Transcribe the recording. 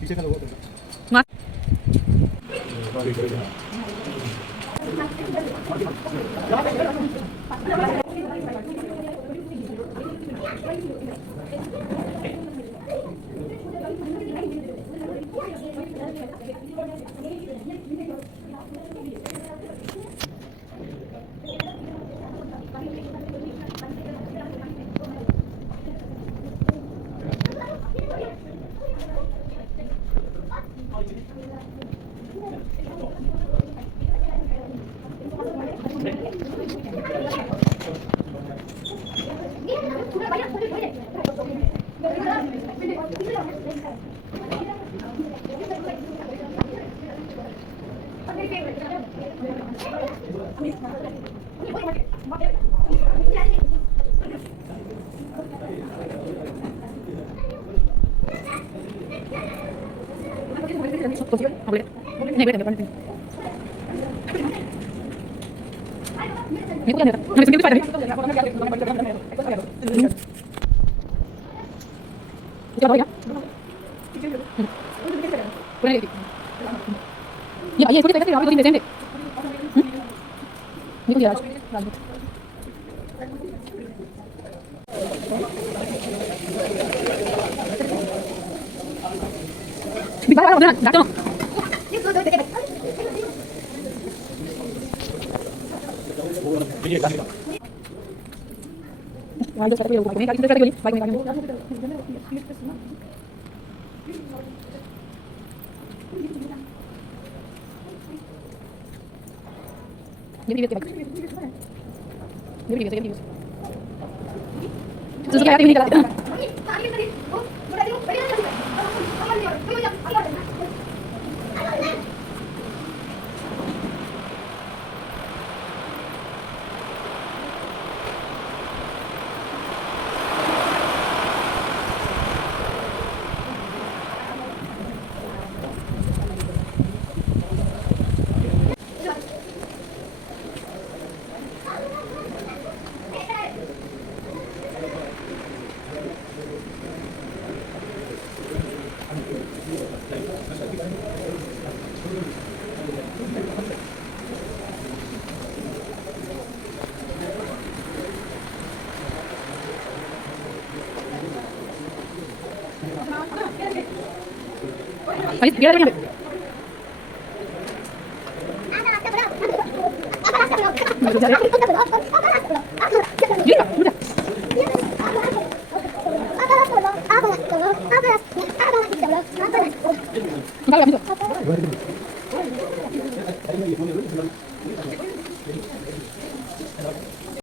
पीछे का लोगो तो boleh. Ini boleh tambah. Ini bukan ya? Nanti sendiri pada nih. Kita bawa ya. Boleh lagi. Ya, ya, boleh tadi apa itu ini ini dia. Bisa lah, udah, datang. Wah, itu saya tahu. Ini kali kita beli, baik ini. Jadi dia baik. Jadi dia. Susu kayak ini kalau. Ayo, dia ada